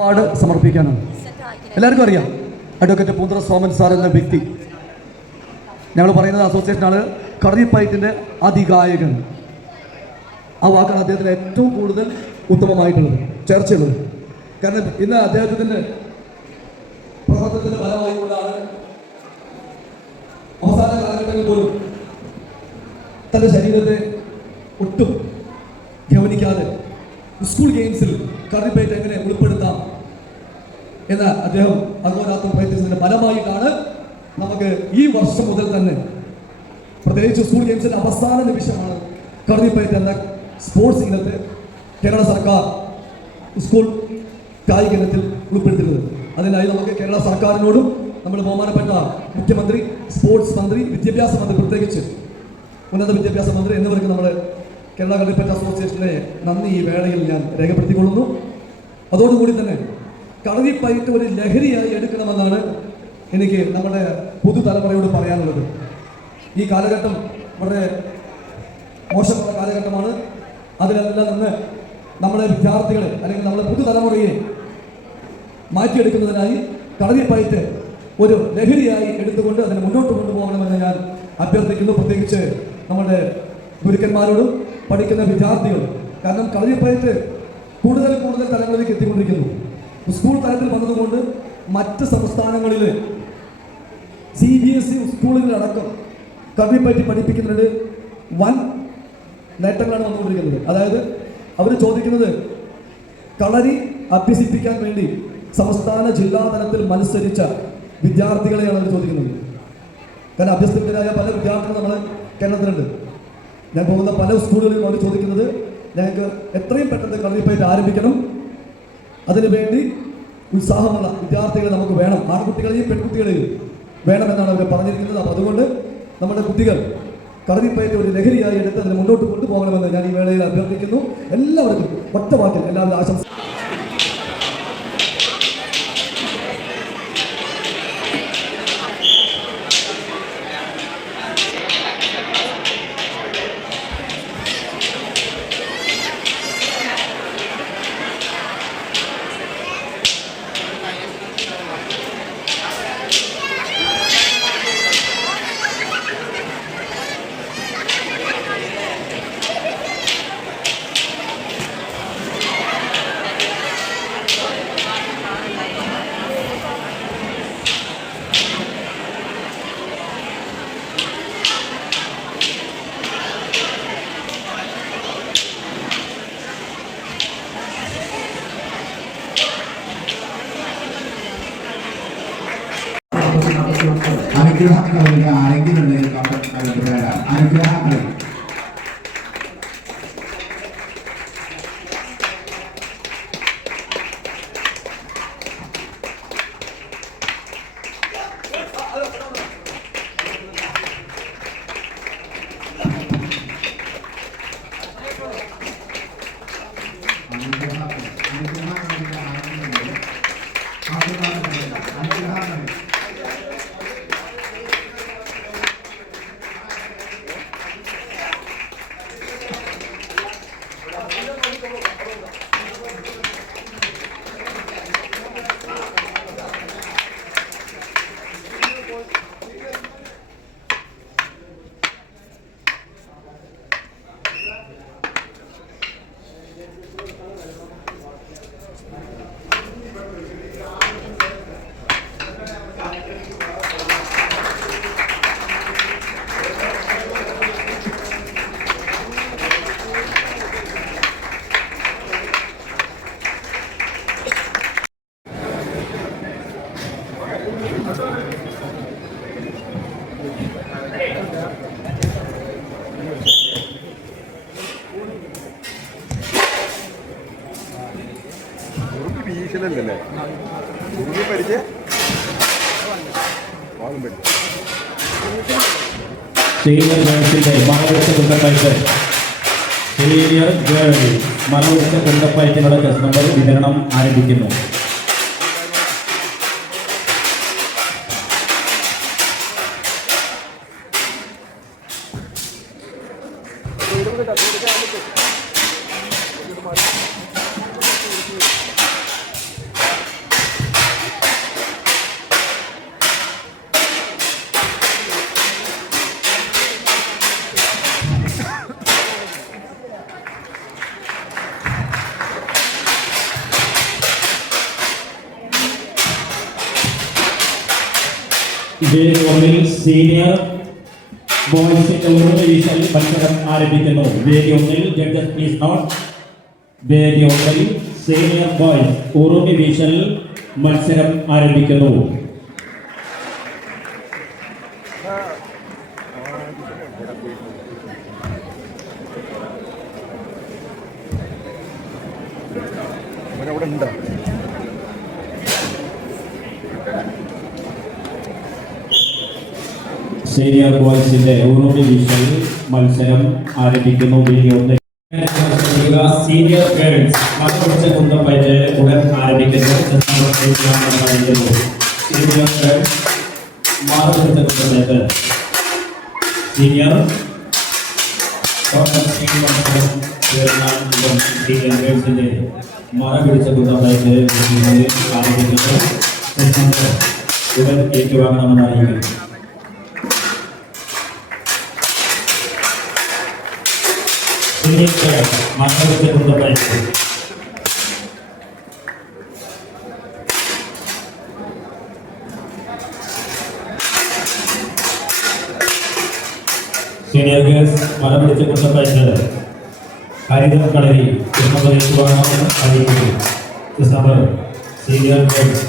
Award സമർപ്പിക്കാനാണ്. എല്ലാവർക്കും അറിയാം advocate Poonthura Soman sir എന്ന വ്യക്തി. ഞങ്ങൾ പറയുന്നത് അസോസിയേഷനാണ് കളരിപ്പയറ്റിൻ്റെ അതികായകൻ. ആ വാക്കാണ് അദ്ദേഹത്തിന് ഏറ്റവും കൂടുതൽ ഉത്തമമായിട്ടുള്ളത്, ചർച്ചയുള്ളത്. കാരണം ഇന്ന് അദ്ദേഹത്തിൻ്റെ പ്രവർത്തനത്തിൻ്റെ ഫലമായിക്കൊണ്ടാണ് അവസാന കാലഘട്ടങ്ങളിൽ പോലും തൻ്റെ ശരീരത്തെ ഒട്ടും ഗവനിക്കാതെ സ്കൂൾ ഗെയിംസിൽ കളരിപ്പയറ്റ് എങ്ങനെ ഉൾപ്പെടുത്താം എന്ന് അദ്ദേഹം അഹോരാത്രം പ്രയത്നിച്ചതിൻ്റെ ഫലമായിട്ടാണ് നമുക്ക് ഈ വർഷം മുതൽ തന്നെ, പ്രത്യേകിച്ച് സ്കൂൾ ഗെയിംസിൻ്റെ അവസാന നിമിഷമാണ് കളരിപ്പയറ്റ് എന്ന സ്പോർട്സ് ഇനത്തെ കേരള സർക്കാർ സ്കൂൾ കായിക ഇനത്തിൽ ഉൾപ്പെടുത്തുന്നത്. അതിനായി നമുക്ക് കേരള സർക്കാരിനോടും നമ്മൾ ബഹുമാനപ്പെട്ട മുഖ്യമന്ത്രി, സ്പോർട്സ് മന്ത്രി, വിദ്യാഭ്യാസ മന്ത്രി, പ്രത്യേകിച്ച് ഉന്നത വിദ്യാഭ്യാസ മന്ത്രി എന്നിവർക്ക് നമ്മുടെ കേരള കളരിപ്പയറ്റ് അസോസിയേഷൻ്റെ നന്ദി ഈ വേളയിൽ ഞാൻ രേഖപ്പെടുത്തിക്കൊള്ളുന്നു. അതോടുകൂടി തന്നെ കളരിപ്പയറ്റ് ഒരു ലഹരിയായി എടുക്കണമെന്നാണ് എനിക്ക് നമ്മുടെ പുതുതലമുറയോട് പറയാനുള്ളത്. ഈ കാലഘട്ടം വളരെ മോശപ്പെട്ട കാലഘട്ടമാണ്. അതിലെല്ലാം നിന്ന് നമ്മുടെ വിദ്യാർത്ഥികളെ അല്ലെങ്കിൽ നമ്മുടെ പുതുതലമുറയെ മാറ്റിയെടുക്കുന്നതിനായി കളരിപ്പയറ്റ് ഒരു ലഹരിയായി എടുത്തുകൊണ്ട് അതിനെ മുന്നോട്ട് കൊണ്ടുപോകണമെന്ന് ഞാൻ അഭ്യർത്ഥിക്കുന്നു. പ്രത്യേകിച്ച് നമ്മുടെ ഗുരുക്കന്മാരോടും പഠിക്കുന്ന വിദ്യാർത്ഥികൾ. കാരണം കളരിപ്പയറ്റ് കൂടുതൽ തലങ്ങളിലേക്ക് എത്തിക്കൊണ്ടിരിക്കുന്നു. സ്കൂൾ തലത്തിൽ വന്നതുകൊണ്ട് മറ്റ് സംസ്ഥാനങ്ങളിൽ CBSE സ്കൂളുകളിലടക്കം കളരിപ്പയറ്റ് പഠിപ്പിക്കുന്നതിന് വൻ നേട്ടങ്ങളാണ് വന്നുകൊണ്ടിരിക്കുന്നത്. അതായത് അവർ ചോദിക്കുന്നത് കളരി അഭ്യസിപ്പിക്കാൻ വേണ്ടി സംസ്ഥാന ജില്ലാ തലത്തിൽ മത്സരിച്ച വിദ്യാർത്ഥികളെയാണ് അവർ ചോദിക്കുന്നത്. കാരണം അഭ്യസ്തരായ പല വിദ്യാർത്ഥികളും നമ്മുടെ കേരളത്തിലുണ്ട്. ഞാൻ പോകുന്ന പല സ്കൂളുകളിലും അവർ ചോദിക്കുന്നത് ഞങ്ങൾക്ക് എത്രയും പെട്ടെന്ന് കളരിപ്പയറ്റ് ആരംഭിക്കണം, അതിനുവേണ്ടി ഉത്സാഹമുള്ള വിദ്യാർത്ഥികളെ നമുക്ക് വേണം, ആൺകുട്ടികളെയും പെൺകുട്ടികളെയും വേണമെന്നാണ് അവർ പറഞ്ഞിരിക്കുന്നത്. അപ്പോൾ അതുകൊണ്ട് നമ്മുടെ കുട്ടികൾ കളരിപ്പയറ്റ് ഒരു ലഹരിയായി എടുത്ത് അതിന് മുന്നോട്ട് കൊണ്ടുപോകണമെന്ന് ഞാൻ ഈ വേളയിൽ അഭ്യർത്ഥിക്കുന്നു. എല്ലാവർക്കും ഒറ്റ വാക്കിൽ എല്ലാവരും ആശംസ. അനുഗ്രഹങ്ങൾ ആരെങ്കിലും ഉണ്ടെങ്കിൽ അനുഗ്രഹങ്ങൾ ഭീഷണല്ലേ പഠിച്ച് സീനിയർ ഗേൾസിന്റെ മറവെച്ച കുണ്ടപ്പയറ്റ് സീനിയർ ഗേൾസ് മറവെച്ച കുണ്ടപ്പയറ്റിനുള്ള ടെസ്റ്റ് നമ്പർ വിതരണം ആരംഭിക്കുന്നു. വേദി ഒന്നിൽ സീനിയർ ബോയ്സിന്റെ ഉറുമി വീശൽ മത്സരം ആരംഭിക്കുന്നു. വേദി ഒന്നിൽ ജഡ്ജസ് പ്ലീസ് നോട്ട്. വേദി ഒന്നിൽ സീനിയർ ബോയ്സ് ഉറുമി വീശൽ മത്സരം ആരംഭിക്കുന്നു. അവിടെ ഉണ്ടോ? സീനിയർ ബോയ്സിന്റെ ഉറുമി വീശൽ മത്സരം ആരംഭിക്കുന്നു. വേദി ഒന്നിൽ സീനിയർ ഗേൾസ് മറപിടിച്ച കുന്തപ്പയറ്റ് ഉടൻ ആരംഭിക്കുന്നു. സീനിയർ ഗേൾസ് മറപിടിച്ച കുന്തപ്പയറ്റ് സീനിയർ സീനിയർ ഗേൾസിന്റെ മറപിടിച്ച കുന്തപ്പയറ്റ് ആരംഭിക്കുന്നു. ഉടൻ ഏറ്റുവാങ്ങണമെന്ന് അറിയിക്കുന്നു. സീനിയർ ഗേൾസ് മറപിടിച്ച കുന്തപ്പയറ്റ് സീനിയർ ഗേൾസ് മറപിടിച്ച കുന്തപ്പയറ്റ് ഹരിതം കളരി കൃഷ്ണപതി ഏറ്റുവാങ്ങണമെന്ന് അറിയിക്കുന്നു. Senior girls